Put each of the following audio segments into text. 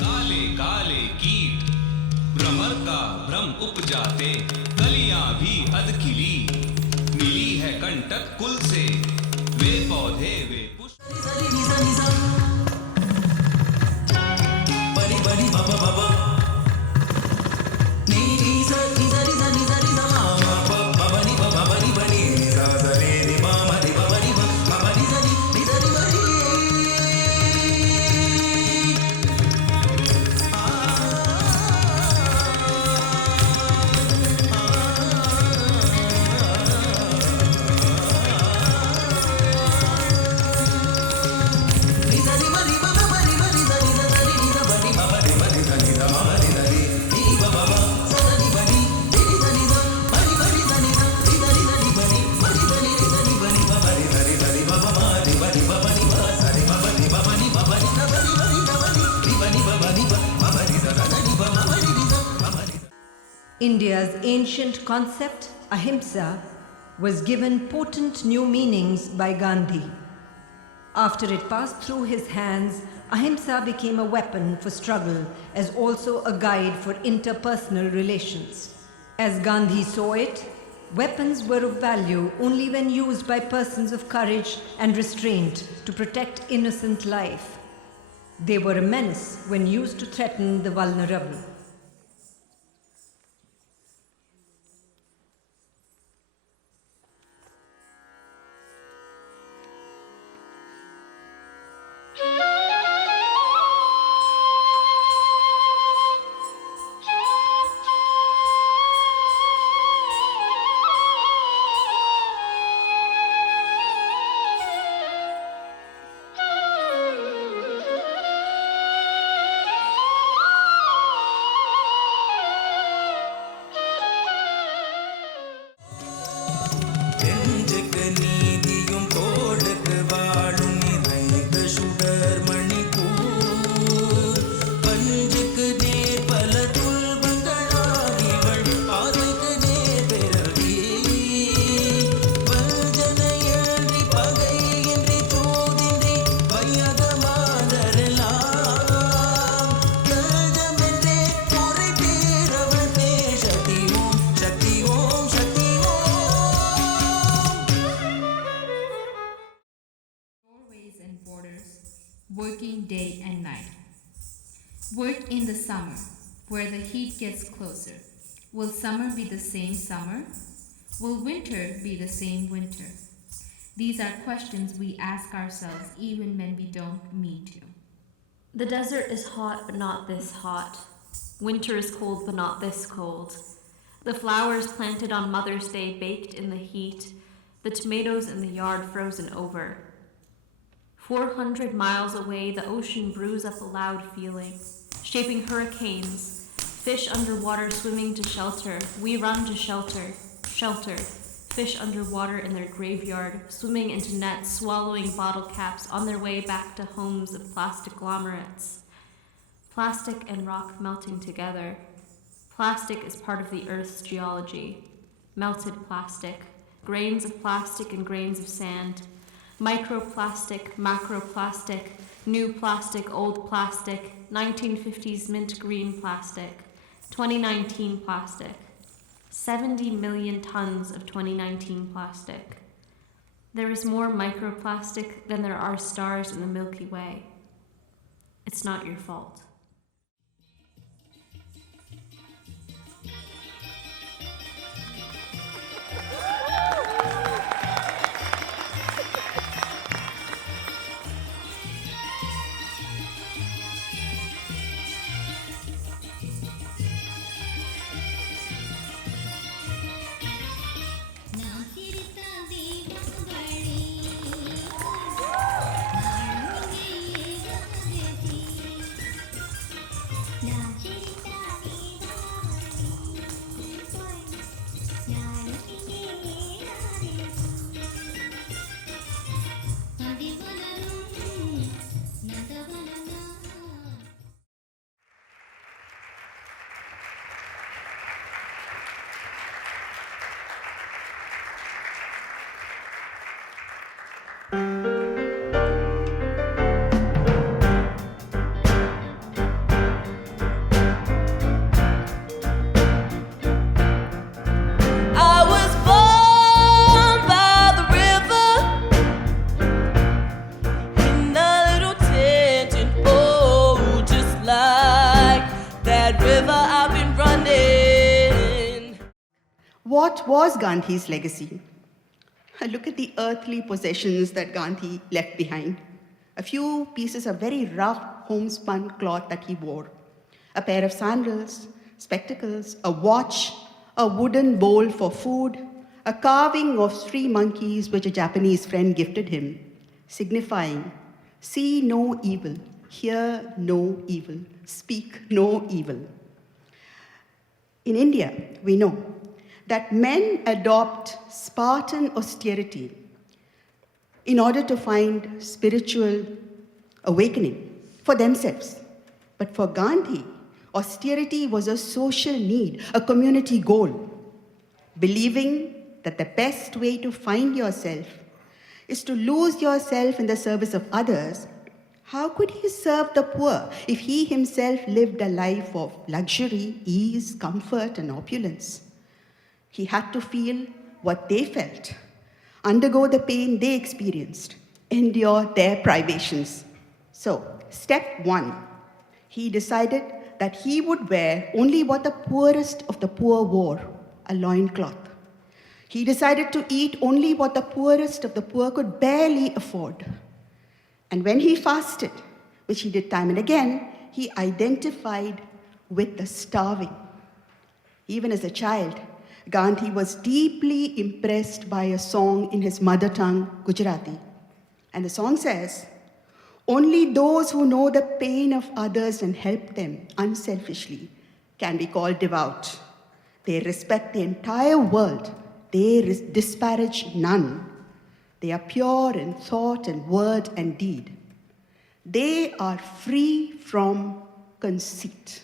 काले काले कीट भ्रमर का भ्रम उपजाते, कलियां भी अधखिली, मिली है कंटक कुल से, वे पौधे वे पुष्प। India's ancient concept, ahimsa, was given potent new meanings by Gandhi. After it passed through his hands, ahimsa became a weapon for struggle as also a guide for interpersonal relations. As Gandhi saw it, weapons were of value only when used by persons of courage and restraint to protect innocent life. They were a menace when used to threaten the vulnerable. Working day and night. Work in the summer, where the heat gets closer. Will summer be the same summer? Will winter be the same winter? These are questions we ask ourselves even when we don't mean to. The desert is hot, but not this hot. Winter is cold, but not this cold. The flowers planted on Mother's Day baked in the heat. The tomatoes in the yard frozen over. 400 miles away, the ocean brews up a loud feeling, shaping hurricanes. Fish underwater swimming to shelter. We run to shelter. Shelter. Fish underwater in their graveyard, swimming into nets, swallowing bottle caps on their way back to homes of plastic conglomerates. Plastic and rock melting together. Plastic is part of the Earth's geology. melted plastic, grains of plastic and grains of sand, microplastic, macroplastic, new plastic, old plastic, 1950s mint green plastic, 2019 plastic, 70 million tons of 2019 plastic. There is more microplastic than there are stars in the Milky Way. It's not your fault. What was Gandhi's legacy? Look at the earthly possessions that Gandhi left behind. A few pieces of very rough homespun cloth that he wore, a pair of sandals, spectacles, a watch, a wooden bowl for food, a carving of 3 monkeys which a Japanese friend gifted him, signifying, see no evil, hear no evil, speak no evil. In India, we know that men adopt Spartan austerity in order to find spiritual awakening for themselves. But for Gandhi, austerity was a social need, a community goal. Believing that the best way to find yourself is to lose yourself in the service of others, how could he serve the poor if he himself lived a life of luxury, ease, comfort, and opulence? He had to feel what they felt, undergo the pain they experienced, endure their privations. So, step 1, he decided that he would wear only what the poorest of the poor wore, a loincloth. He decided to eat only what the poorest of the poor could barely afford. And when he fasted, which he did time and again, he identified with the starving. Even as a child, Gandhi was deeply impressed by a song in his mother tongue, Gujarati. And the song says, only those who know the pain of others and help them unselfishly can be called devout. They respect the entire world. They disparage none. They are pure in thought and word and deed. They are free from conceit.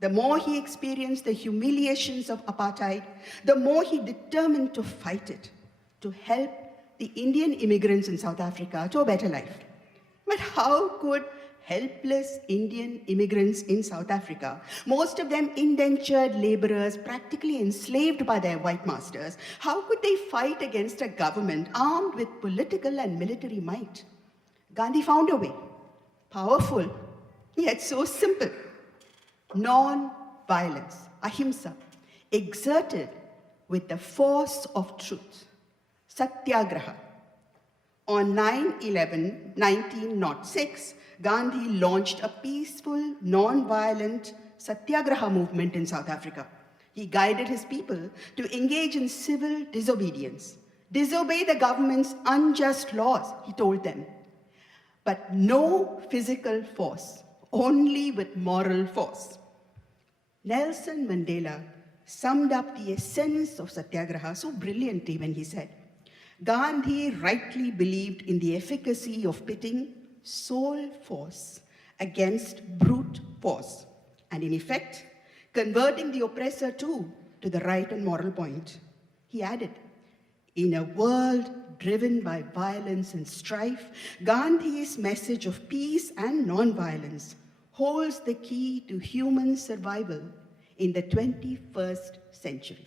The more he experienced the humiliations of apartheid, the more he determined to fight it, to help the Indian immigrants in South Africa to a better life. But how could helpless Indian immigrants in South Africa, most of them indentured laborers, practically enslaved by their white masters. How could they fight against a government armed with political and military might? Gandhi found a way, powerful, yet so simple. Non-violence, ahimsa, exerted with the force of truth. Satyagraha. On 9/11/1906, Gandhi launched a peaceful, non-violent Satyagraha movement in South Africa. He guided his people to engage in civil disobedience, disobey the government's unjust laws, he told them. But no physical force, only with moral force. Nelson Mandela summed up the essence of Satyagraha so brilliantly when he said, Gandhi rightly believed in the efficacy of pitting soul force against brute force, and in effect, converting the oppressor too to the right and moral point. He added, in a world driven by violence and strife, Gandhi's message of peace and non-violence holds the key to human survival in the 21st century.